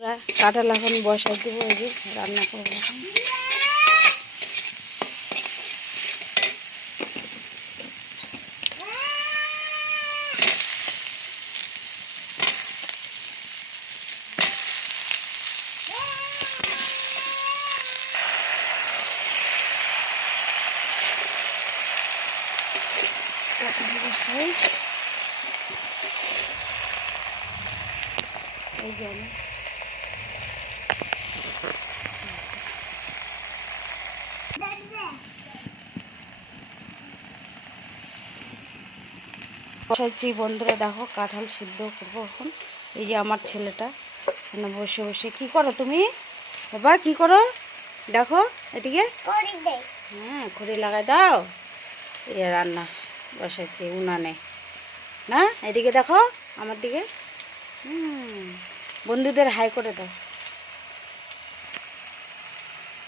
কাঁঠাল এখন বসাই দেবো, এই যে রান্না করবো এখন। এই যে আমি বসাচ্ছি বন্ধুরা, দেখো কাঁঠাল সিদ্ধ করবো এখন। এই যে আমার ছেলেটা এখানে বসে বসে কি করো তুমি বাবা, কি করো দেখো এদিকে। হ্যাঁ, খড়ি লাগাই দাও। এ রান্না বসাচ্ছি উনানে, না এদিকে দেখো আমার দিকে। বন্ধুদের হাই করে দাও।